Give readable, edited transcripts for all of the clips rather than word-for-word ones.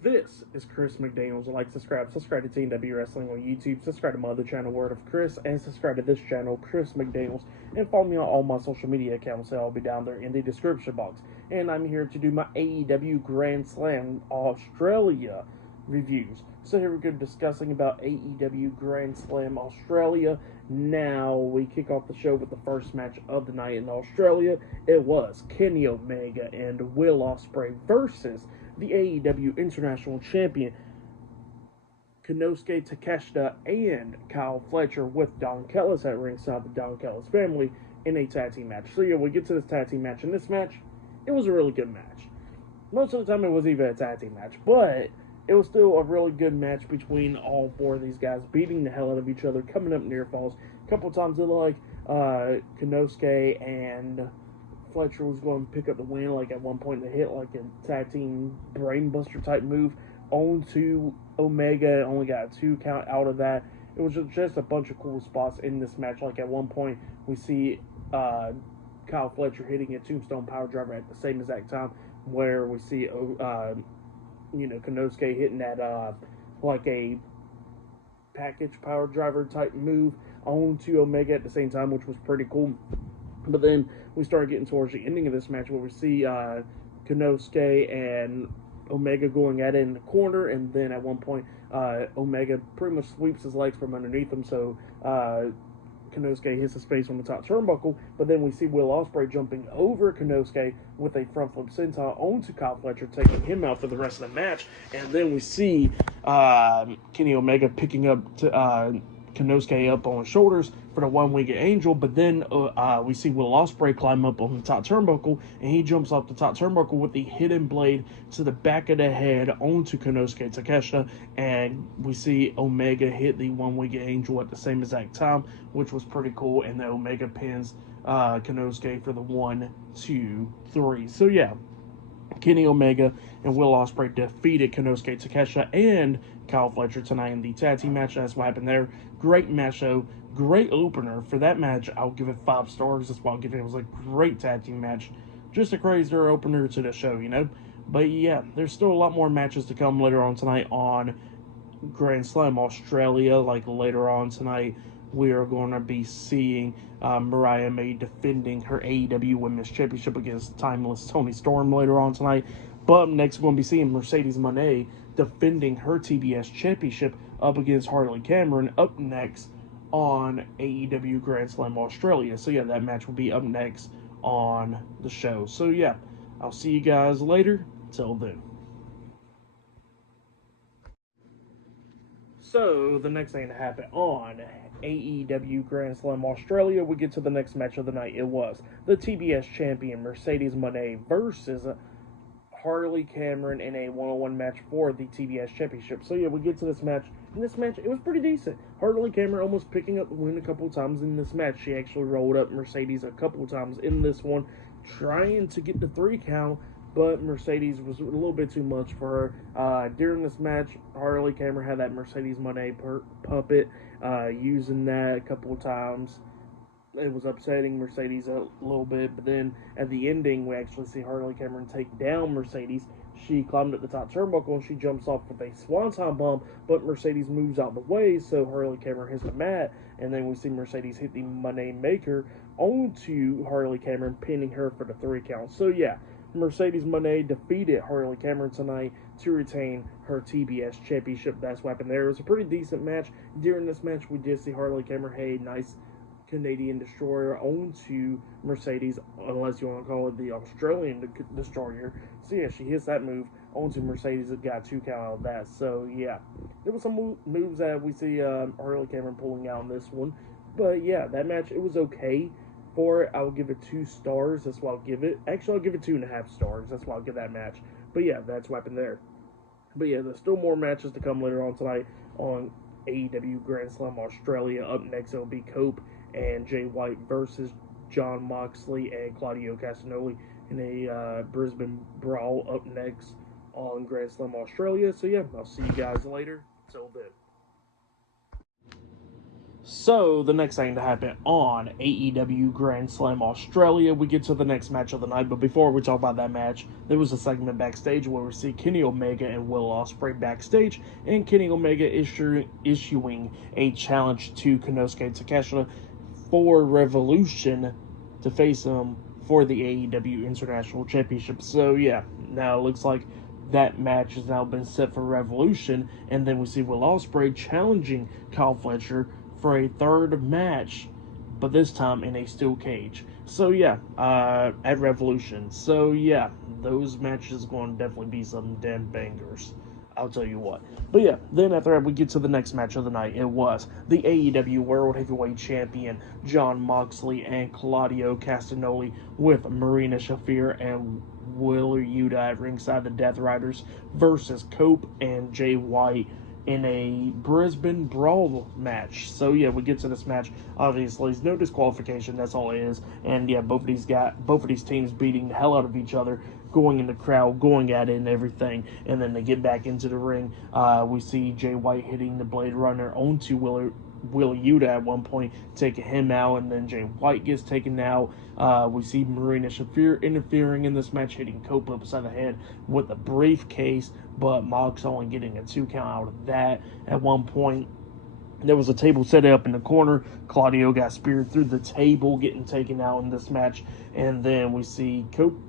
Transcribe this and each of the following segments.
This is Chris McDaniels. Like, subscribe to TNW Wrestling on YouTube, subscribe to my other channel, Word of Chris, and subscribe to this channel, Chris McDaniels, and follow me on all my social media accounts. I'll be down there in the description box. And I'm here to do my AEW Grand Slam Australia reviews. So here we go discussing about AEW Grand Slam Australia. Now we kick off the show with the first match of the night in Australia. It was Kenny Omega and Will Ospreay versus the AEW International Champion Konosuke Takeshita and Kyle Fletcher with Don Callis at ringside, the Don Callis family, in a tag team match. So yeah, we get to this tag team match. In this match, it was a really good match. Most of the time it was even a tag team match, but it was still a really good match between all four of these guys, beating the hell out of each other, coming up near falls. A couple times it looked like Konosuke and Fletcher was going to pick up the win. Like at one point they hit like a tag team brainbuster type move onto Omega, only got a 2 count out of that. It was just a bunch of cool spots in this match. Like at one point we see Kyle Fletcher hitting a tombstone power driver at the same exact time, where we see Konosuke hitting that like a package power driver type move onto Omega at the same time, which was pretty cool. But then we started getting towards the ending of this match where we see Konosuke and Omega going at it in the corner, and then at one point Omega pretty much sweeps his legs from underneath him, so Konosuke hits his face on the top turnbuckle. But then we see Will Ospreay jumping over Konosuke with a front flip senton onto Kyle Fletcher, taking him out for the rest of the match. And then we see Kenny Omega picking up Konosuke up on his shoulders for the one-winged angel, but then we see Will Ospreay climb up on the top turnbuckle, and he jumps off the top turnbuckle with the hidden blade to the back of the head onto Konosuke Takeshita, and we see Omega hit the one-winged angel at the same exact time, which was pretty cool, and then Omega pins Konosuke for the 1, 2, 3. So yeah, Kenny Omega and Will Ospreay defeated Konosuke Takeshita and Kyle Fletcher tonight in the tag team match. That's what happened there. Great match, though. Great opener. For that match, I'll give it 5 stars. That's why I'll give it. It was a great tag team match. Just a crazier opener to the show, you know? But yeah, there's still a lot more matches to come later on tonight on Grand Slam Australia. Like later on tonight, we are going to be seeing Mariah May defending her AEW Women's Championship against Timeless Toni Storm later on tonight. But up next, we're going to be seeing Mercedes Moné defending her TBS Championship up against Harley Cameron up next on AEW Grand Slam Australia. So yeah, that match will be up next on the show. So yeah, I'll see you guys later. Till then. So, the next thing to happen on AEW Grand Slam Australia, we get to the next match of the night. It was the TBS champion Mercedes Moné versus Harley Cameron in a one-on-one match for the TBS championship. So yeah, we get to this match. In this match, it was pretty decent. Harley Cameron almost picking up the win a couple times in this match. She actually rolled up Mercedes a couple times in this one, trying to get the 3 count, but Mercedes was a little bit too much for her. During this match, Harley Cameron had that Mercedes Moné puppet, using that a couple of times. It was upsetting Mercedes a little bit, but then at the ending, we actually see Harley Cameron take down Mercedes. She climbed up the top turnbuckle and she jumps off with a swanton bomb, but Mercedes moves out the way, so Harley Cameron hits the mat, and then we see Mercedes hit the Money Maker onto Harley Cameron, pinning her for the 3 count. So yeah, Mercedes Moné defeated Harley Cameron tonight to retain her TBS championship. That's what happened there. It was a pretty decent match. During this match, we did see Harley Cameron had a nice Canadian Destroyer onto Mercedes, unless you want to call it the Australian Destroyer. So yeah, she hits that move onto Mercedes. It got 2 count out of that. So yeah, there was some moves that we see Harley Cameron pulling out in this one. But yeah, that match, it was okay. For it, I will give it 2 stars. That's what I'll give it. Actually, I'll give it 2.5 stars. That's why I'll give that match. But yeah, that's what happened there. But yeah, there's still more matches to come later on tonight on AEW Grand Slam Australia. Up next, it'll be Cope and Jay White versus John Moxley and Claudio Castagnoli in a Brisbane Brawl up next on Grand Slam Australia. So yeah, I'll see you guys later. Till then. So, the next thing to happen on AEW Grand Slam Australia, we get to the next match of the night. But before we talk about that match, there was a segment backstage where we see Kenny Omega and Will Ospreay backstage, and Kenny Omega issuing a challenge to Konosuke Takeshita for Revolution to face him for the AEW International Championship. So, yeah, now it looks like that match has now been set for Revolution, and then we see Will Ospreay challenging Kyle Fletcher for a third match, but this time in a steel cage. So yeah, at Revolution. So yeah, those matches are going to definitely be some damn bangers, I'll tell you what. But yeah, then after that, we get to the next match of the night. It was the AEW World Heavyweight Champion Jon Moxley and Claudio Castagnoli with Marina Shafir and Wheeler Yuta at ringside, the Death Riders versus Cope and Jay White in a Brisbane Brawl match. So yeah, we get to this match. Obviously, there's no disqualification. That's all it is. And yeah, both of these teams beating the hell out of each other, going in the crowd, going at it and everything. And then they get back into the ring. We see Jay White hitting the Blade Runner onto Will Yuta at one point, taking him out, and then Jay White gets taken out. We see Marina Shafir interfering in this match, hitting Cope upside the head with a briefcase, but Mox only getting a 2 count out of that. At one point, there was a table set up in the corner. Claudio got speared through the table, getting taken out in this match, and then we see Cope,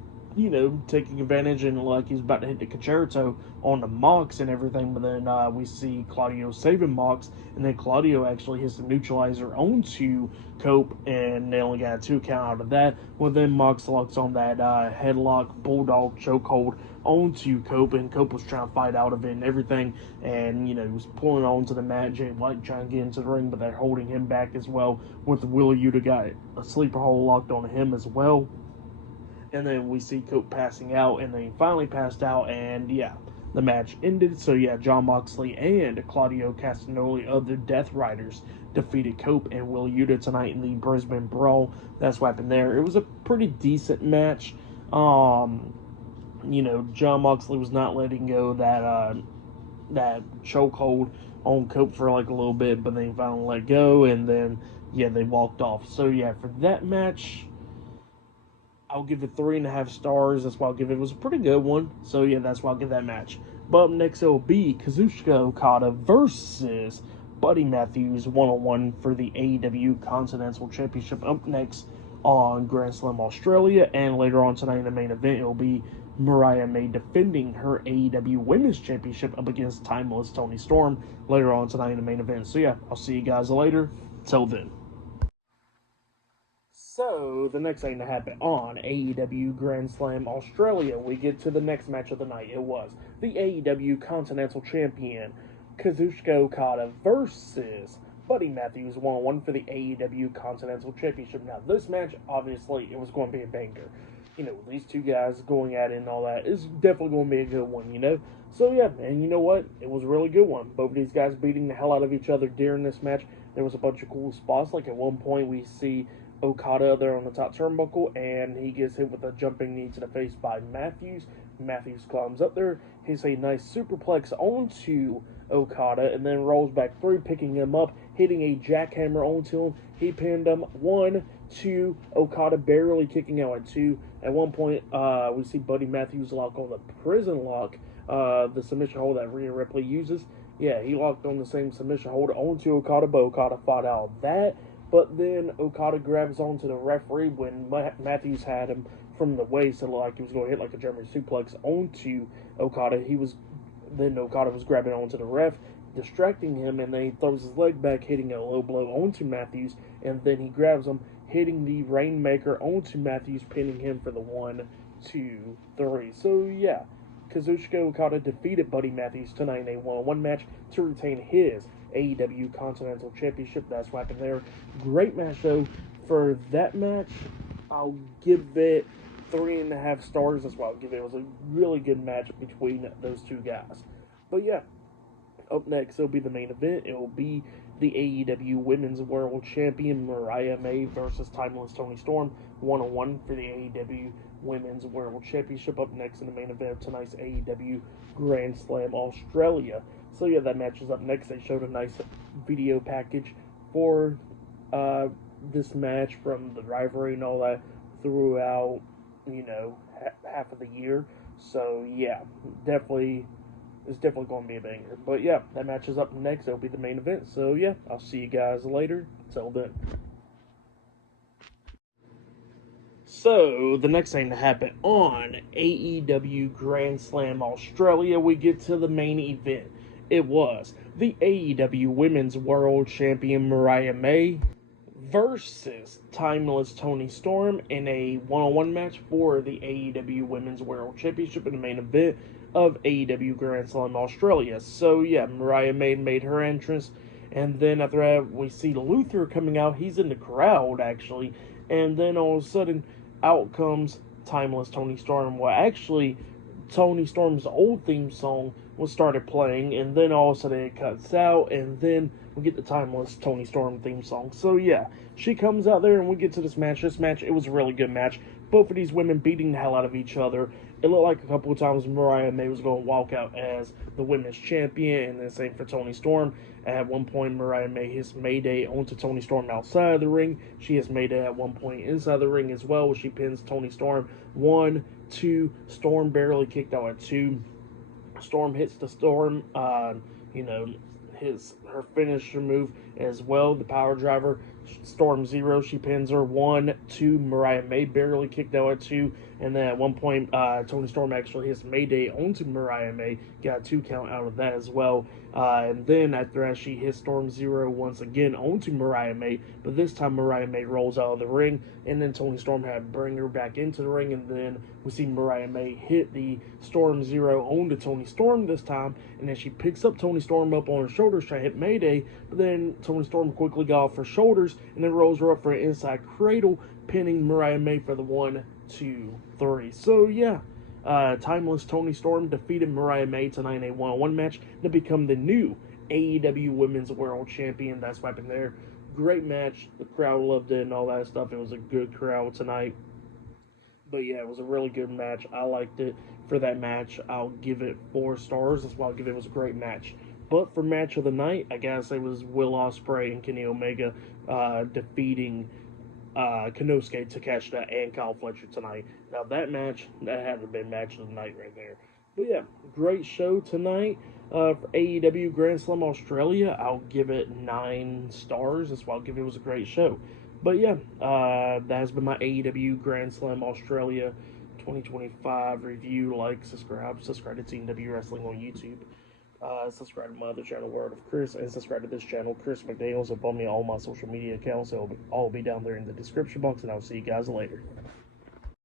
taking advantage and like he's about to hit the concerto on the Mox and everything, but then we see Claudio saving Mox, and then Claudio actually hits the neutralizer onto Cope, and they only got a 2 count out of that. Well, then Mox locks on that headlock bulldog chokehold onto Cope, and Cope was trying to fight out of it and everything, and he was pulling onto the mat. Jay White trying to get into the ring, but they're holding him back as well, with Wheeler Yuta got a sleeper hold locked on him as well. And then we see Cope passing out, and then he finally passed out, and yeah, the match ended. So yeah, Jon Moxley and Claudio Castagnoli of the Death Riders defeated Cope and Will Yuta tonight in the Brisbane Brawl. That's what happened there. It was a pretty decent match. Jon Moxley was not letting go that chokehold on Cope for like a little bit, but then he finally let go, and then yeah, they walked off. So yeah, for that match, I'll give it 3.5 stars. That's why I'll give it. It was a pretty good one. So yeah, that's why I'll give that match. But up next, it'll be Kazuchika Okada versus Buddy Matthews 1-on-1 for the AEW Continental Championship. Up next on Grand Slam Australia, and later on tonight in the main event, it'll be Mariah May defending her AEW Women's Championship up against Timeless Toni Storm later on tonight in the main event. So yeah, I'll see you guys later. Till then. So, the next thing to happen on AEW Grand Slam Australia, we get to the next match of the night. It was the AEW Continental Champion Kazuchika Okada versus Buddy Matthews 1-on-1 for the AEW Continental Championship. Now, this match, obviously, it was going to be a banger. These two guys going at it and all that is definitely going to be a good one, So, yeah, and you know what? It was a really good one. Both of these guys beating the hell out of each other during this match. There was a bunch of cool spots. Like, at one point, we see Okada there on the top turnbuckle, and he gets hit with a jumping knee to the face by Matthews. Matthews climbs up there, hits a nice superplex onto Okada, and then rolls back through, picking him up, hitting a jackhammer onto him. He pinned him 1, 2, Okada barely kicking out at 2. At one point, we see Buddy Matthews lock on the prison lock, the submission hold that Rhea Ripley uses. Yeah, he locked on the same submission hold onto Okada, but Okada fought out of that. But then Okada grabs onto the referee when Matthews had him from the waist, and like he was going to hit like a German suplex onto Okada. Then Okada was grabbing onto the ref, distracting him, and then he throws his leg back, hitting a low blow onto Matthews, and then he grabs him, hitting the Rainmaker onto Matthews, pinning him for the 1, 2, 3. So yeah, Kazuchika Okada defeated Buddy Matthews tonight in a 1-on-1 match to retain his AEW Continental Championship. That's what happened there. Great match, though. For that match, I'll give it 3.5 stars. That's what I'll give it. It was a really good match between those two guys. But yeah, up next, it'll be the main event. It will be the AEW Women's World Champion Mariah May versus Timeless Toni Storm 1-on-1 for the AEW Women's World Championship. Up next in the main event of tonight's AEW Grand Slam Australia. So yeah, that match is up next. They showed a nice video package for this match from the rivalry and all that throughout, half of the year. So yeah, definitely, it's definitely going to be a banger. But yeah, that match is up next. It'll be the main event. So yeah, I'll see you guys later. Till then. So, the next thing to happen on AEW Grand Slam Australia, we get to the main event. It was the AEW Women's World Champion Mariah May versus Timeless Tony Storm in a one-on-one match for the AEW Women's World Championship in the main event of AEW Grand Slam Australia. So yeah, Mariah May made her entrance, and then after that we see Luther coming out. He's in the crowd actually, and then all of a sudden out comes Timeless Tony Storm. Well, actually, Tony Storm's old theme song was started playing, and then all of a sudden it cuts out, and then we get the Timeless Tony Storm theme song. So yeah, she comes out there, and we get to this match. This match, it was a really good match. Both of these women beating the hell out of each other. It looked like a couple of times Mariah May was going to walk out as the women's champion, and the same for Tony Storm. At one point, Mariah May hits Mayday onto Tony Storm outside of the ring. She hits Mayday at one point inside the ring as well, where she pins Tony Storm. 1, 2, Storm barely kicked out at 2. Storm hits the Storm, her finisher move as well, the power driver. Storm 0, she pins her. 1, 2, Mariah May barely kicked out at 2, and then at one point Tony Storm actually hits Mayday onto Mariah May, got a 2 count out of that as well, and then after that she hits Storm 0 once again onto Mariah May, but this time Mariah May rolls out of the ring, and then Tony Storm had to bring her back into the ring, and then we see Mariah May hit the Storm 0 onto Tony Storm this time, and then she picks up Tony Storm up on her shoulders trying to hit Mayday, but then Tony Storm quickly got off her shoulders and then rolls her up for an inside cradle, pinning Mariah May for the 1, 2, 3. So yeah, Timeless Tony Storm defeated Mariah May tonight in a one-on-one match to become the new AEW Women's World Champion. That's what happened there. Great match. The crowd loved it and all that stuff. It was a good crowd tonight. But yeah, it was a really good match. I liked it. For that match, I'll give it 4 stars. That's why I'll give it. It was a great match. But for match of the night, I guess it was Will Ospreay and Kenny Omega defeating Konosuke Takeshita and Kyle Fletcher tonight. Now that match, that had to have been match of the night right there. But yeah, great show tonight for AEW Grand Slam Australia. I'll give it 9 stars. That's why I'll give it. It was a great show. But yeah, that has been my AEW Grand Slam Australia 2025 review. Like, subscribe to Team W Wrestling on YouTube. Subscribe to my other channel, Word of Chris, and subscribe to this channel, Chris McDaniels, and follow me on all my social media accounts. It'll all be down there in the description box, and I'll see you guys later.